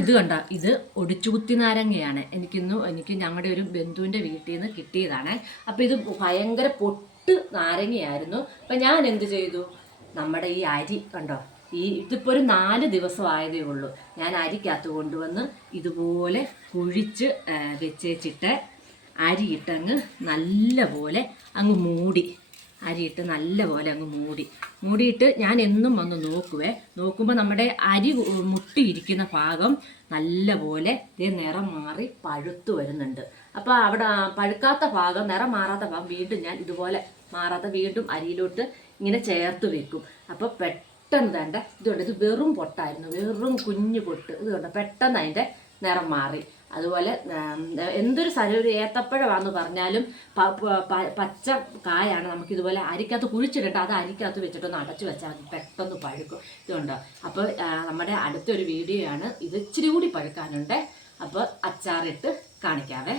ഇത് കണ്ട, ഇത് ഒടിച്ചുകുത്തി നാരങ്ങയാണ്. എനിക്ക് ഞങ്ങളുടെ ഒരു ബന്ധുവിൻ്റെ വീട്ടിൽ നിന്ന് കിട്ടിയതാണ്. അപ്പം ഇത് ഭയങ്കര പൊട്ട് നാരങ്ങയായിരുന്നു. അപ്പം ഞാൻ എന്ത് ചെയ്തു, നമ്മുടെ ഈ അരി കണ്ടോ, ഇതിപ്പോൾ ഒരു 4 ദിവസം ആയതേ ഉള്ളൂ. ഞാൻ അരിക്കകത്ത് കൊണ്ടുവന്ന് ഇതുപോലെ കുഴിച്ച് വെച്ചേച്ചിട്ട് അരിയിട്ടങ്ങ് നല്ല പോലെ അങ്ങ് മൂടി, അരിയിട്ട് നല്ല പോലെ അങ്ങ് മൂടിയിട്ട് ഞാൻ എന്നും വന്ന് നോക്കുമ്പോൾ നമ്മുടെ അരി മുട്ടിയിരിക്കുന്ന ഭാഗം നല്ല പോലെ നിറം മാറി പഴുത്തു വരുന്നുണ്ട്. അപ്പോൾ അവിടെ പഴുക്കാത്ത ഭാഗം, നിറം മാറാത്ത ഭാഗം വീണ്ടും ഞാൻ ഇതുപോലെ വീണ്ടും അരിയിലോട്ട് ഇങ്ങനെ ചേർത്ത് വെക്കും. അപ്പോൾ പെട്ടെന്ന് വേണ്ട ഇതുകൊണ്ട്, ഇത് വെറും പൊട്ടായിരുന്നു, വെറും കുഞ്ഞു പൊട്ട്. ഇതുകൊണ്ട് പെട്ടെന്ന് അതിൻ്റെ നിറം മാറി. അതുപോലെ എന്തൊരു ഒരു ഏത്തപ്പഴമാണെന്ന് പറഞ്ഞാലും പച്ച കായാണ്, നമുക്കിതുപോലെ അരിക്കകത്ത് കുഴിച്ചിട്ടിട്ട് അത് അരിക്കകത്ത് വെച്ചിട്ടൊന്ന് അടച്ചു വെച്ചാൽ അത് പെട്ടെന്ന് പഴുക്കും. ഇതുണ്ട്. അപ്പോൾ നമ്മുടെ അടുത്തൊരു വീഡിയോ ആണ്, ഇത് ഇച്ചിരി കൂടി പഴുക്കാനുണ്ട്. അപ്പോൾ അച്ചാറിട്ട് കാണിക്കാവേ.